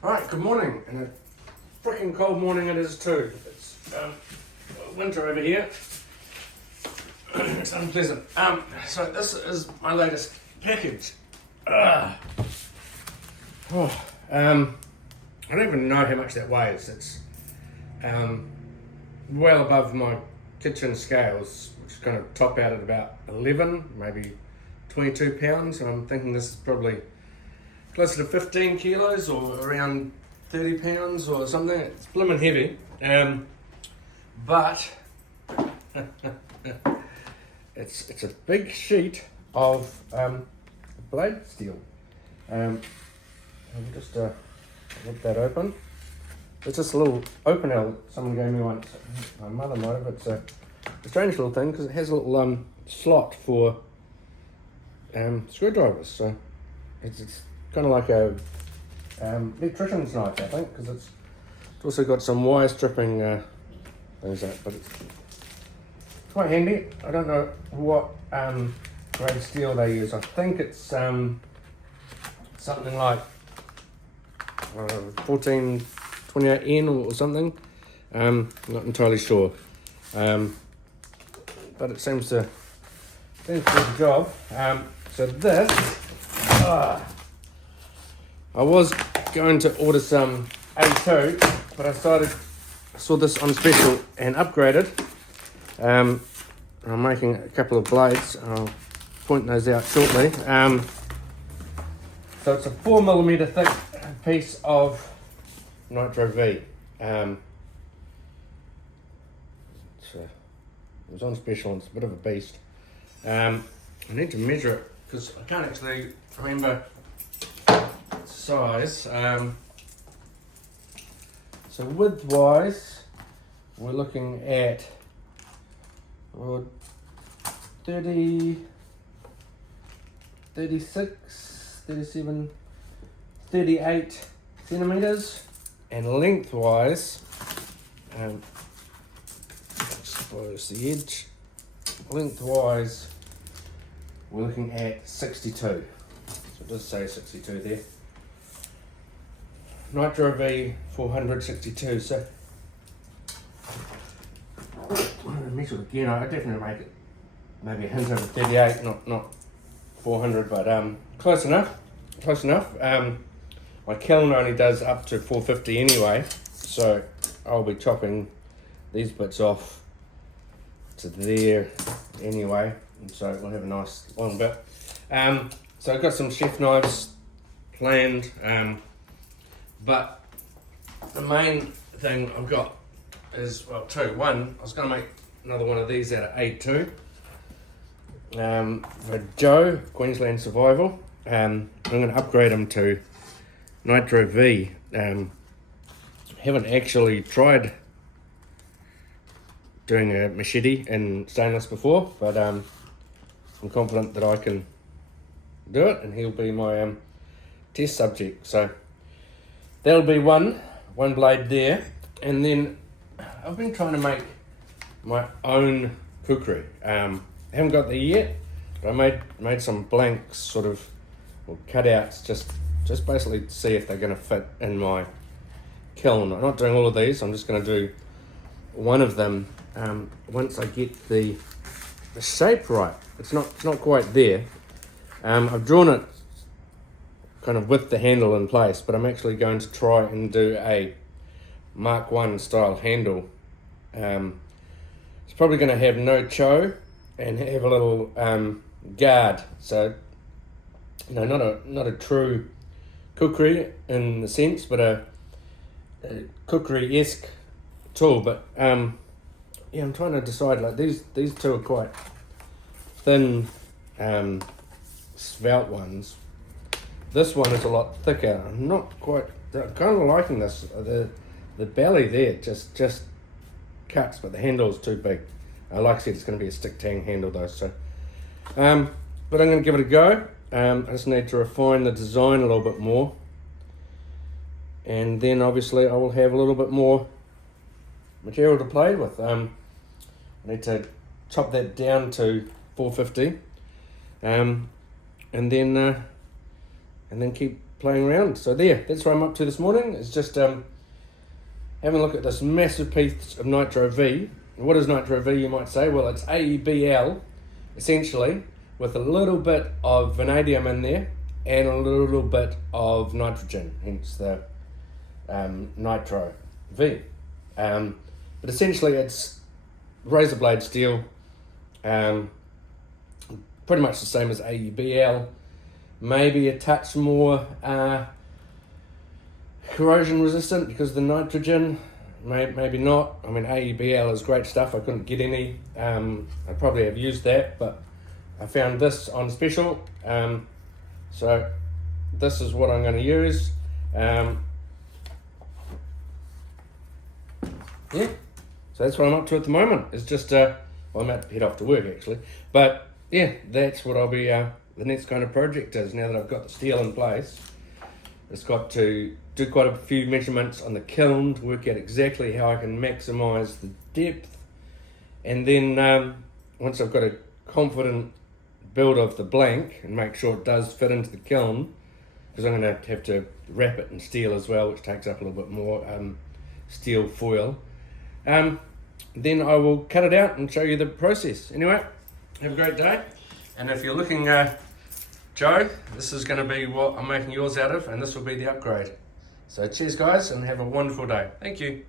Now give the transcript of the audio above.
Alright, good morning, and a freaking cold morning it is too. It's winter over here. It's unpleasant. So this is my latest package. Oh, I don't even know how much that weighs. It's well above my kitchen scales, which kind of top out at about 11, maybe 22 pounds. I'm thinking this is probably closer to 15 kilos or around 30 pounds or something. It's blimmin' heavy. But it's a big sheet of blade steel. I'll just rip that open. It's just a little open L that someone gave me once. My mother might have. It's a strange little thing because it has a little slot for screwdrivers. So it's kind of like a electrician's knife, I think, because it's also got some wire stripping things in it, but it's quite handy. I don't know what grade steel they use. I think it's something like 1428N or something. Not entirely sure, but it seems to do the job. So this, I was going to order some A2, but I saw this on special and upgraded. I'm making a couple of blades. I'll point those out shortly. So it's a 4mm thick piece of Nitro V. It was on special and it's a bit of a beast. I need to measure it because I can't actually remember size. So width wise, we're looking at 30, 36, 37, 38 centimeters, and lengthwise, expose the edge, lengthwise we're looking at 62, so it does say 62 there. Nitro V 462, so measure again. I definitely make it maybe a hint over 38, not 400, but close enough. My kiln only does up to 450 anyway, so I'll be chopping these bits off to there anyway, and so we'll have a nice long bit. So I've got some chef knives planned, but the main thing I've got is, well, two. One, I was going to make another one of these out of A2 for Joe, Queensland Survival. I'm going to upgrade them to Nitro V. Haven't actually tried doing a machete in stainless before, but I'm confident that I can do it, and he'll be my test subject. So that'll be one blade there, and then I've been trying to make my own kukri. Haven't got there yet, but I made some blanks, sort of, or cutouts, just basically to see if they're going to fit in my kiln. I'm not doing all of these. I'm just going to do one of them once I get the shape right. It's not quite there. I've drawn it kind of with the handle in place, but I'm actually going to try and do a Mark 1 style handle. It's probably going to have no chow and have a little guard, so not a true kukri in the sense, but a kukri-esque tool. But I'm trying to decide, like, these two are quite thin, svelte ones. This one is a lot thicker. I'm kind of liking this. The belly there just cuts, but the handle is too big. Like I said, it's going to be a stick tang handle though. So, but I'm going to give it a go. I just need to refine the design a little bit more, and then obviously I will have a little bit more material to play with. I need to chop that down to 450, and then keep playing around. So that's what I'm up to this morning. It's just having a look at this massive piece of Nitro V. What is Nitro V, you might say? Well, it's AEBL, essentially, with a little bit of vanadium in there and a little bit of nitrogen, hence the Nitro V. But essentially it's razor blade steel, pretty much the same as AEBL, maybe a touch more corrosion resistant because of the nitrogen, maybe not. I mean, AEBL is great stuff. I couldn't get any. I probably have used that, but I found this on special. So this is what I'm going to use. Yeah, so that's what I'm up to at the moment. It's just, well, I'm about to head off to work actually. But yeah, that's what I'll be, the next kind of project is, now that I've got the steel in place. It's got to do quite a few measurements on the kiln to work out exactly how I can maximise the depth. And then once I've got a confident build of the blank and make sure it does fit into the kiln, because I'm going to have to wrap it in steel as well, which takes up a little bit more steel foil. Then I will cut it out and show you the process. Anyway, have a great day. And if you're looking, Joe, this is going to be what I'm making yours out of, and this will be the upgrade. So cheers guys, and have a wonderful day. Thank you.